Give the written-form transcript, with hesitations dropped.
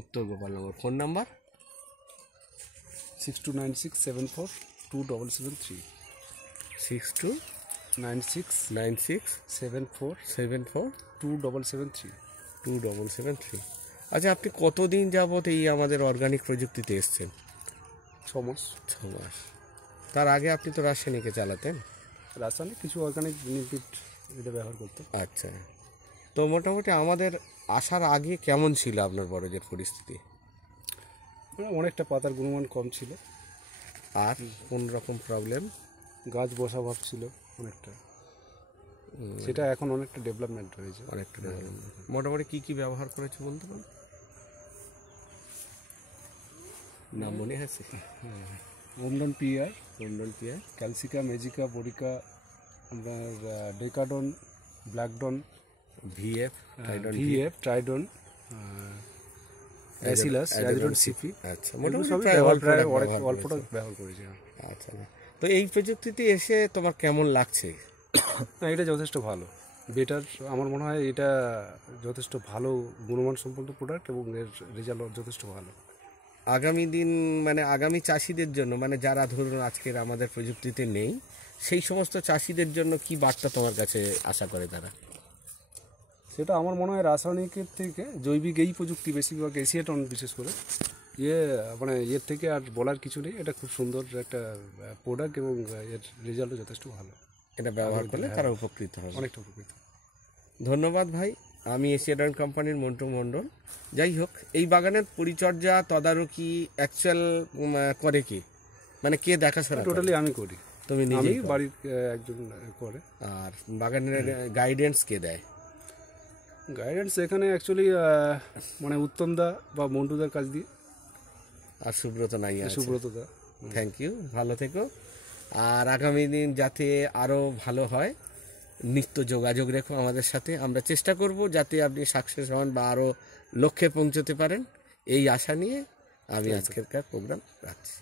উত্তর Gopalnagar. Phone number 6296742773 6296742773 আচ্ছা, আপনি কতদিন যাবত এই আমাদের অর্গানিক প্রযুক্তিতে এসছেন? 6 মাস। 6 মাস। তার আগে আপনি তো রাসায়নিকে চালাতেন? রাসায়নিক কিছু অর্গানিক বেনিফিট এটা ব্যবহার করতে। আচ্ছা, তো মোটামুটি আমাদের আসার আগে কেমন ছিল আপনার বরজের পরিস্থিতি? অনেকটা পাতার গুণমান কম ছিল, আর কোন রকম প্রবলেম? গাছ বসা ভাব ছিল অনেকটা, সেটা এখন অনেকটা ডেভেলপমেন্ট হয়েছে। অনেকটা ডেভেলপমেন্ট। মোটামুটি কী কী ব্যবহার করেছে বলতে পারেন? নাম মনে আছে? ওমডন পিআর, ক্যালসিকা, ম্যাজিকা, বোরিকা, আপনার ডেকাডন, ব্ল্যাকডন, ভিএফ, ট্রাইডন, অ্যাসিলাস, অ্যাজিডন সিপি। আচ্ছা, মোটামুটি অল্পটা ব্যবহার করেছি। আচ্ছা, তো এই প্রযুক্তিতে এসে তোমার কেমন লাগছে? না, এটা যথেষ্ট ভালো, বেটার। আমার মনে হয় এটা যথেষ্ট ভালো গুণমান সম্পন্ন প্রোডাক্ট এবং এর রেজাল্ট যথেষ্ট ভালো। আগামী দিন মানে আগামী চাষিদের জন্য, মানে যারা ধরুন আজকের আমাদের প্রযুক্তিতে নেই, সেই সমস্ত চাষিদের জন্য কি বার্তা তোমার কাছে আশা করে তারা? সেটা আমার মনে হয় রাসায়নিকের থেকে জৈবিক এই প্রযুক্তি, বেশিরভাগ এশিয়াটন বিশেষ করে, মানে এর থেকে আর বলার কিছু নেই। এটা খুব সুন্দর একটা প্রোডাক্ট এবং এর রেজাল্টও যথেষ্ট ভালো। এটা ব্যবহার করলে তারা উপকৃত হবে, অনেকটা উপকৃত। ধন্যবাদ ভাই। আমি এশিয়াটন কোম্পানির মন্টু মণ্ডল। যাই হোক, এই বাগানের পরিচর্যা তদারকি অ্যাকচুয়াল করে কি, মানে কে দেখাশোনা? টোটালি আমি করি। তুমি নিজে? বাড়ির একজন করে। আর বাগানের গাইডেন্স কে দেয়? গাইডেন্স এখানে অ্যাকচুয়ালি মানে উত্তমদা বা মন্টুদার কাছ দিয়ে। আর সুব্রত নাই? সুব্রতদা। থ্যাংক ইউ, ভালো থেকো। আর আগামী দিন যাতে আরও ভালো হয়, নিত্য যোগাযোগ রেখো আমাদের সাথে। আমরা চেষ্টা করব যাতে আপনি সাকসেস হন বা আরও লক্ষ্যে পৌঁছতে পারেন। এই আশা নিয়ে আমি আজকেরকার প্রোগ্রাম রাখছি।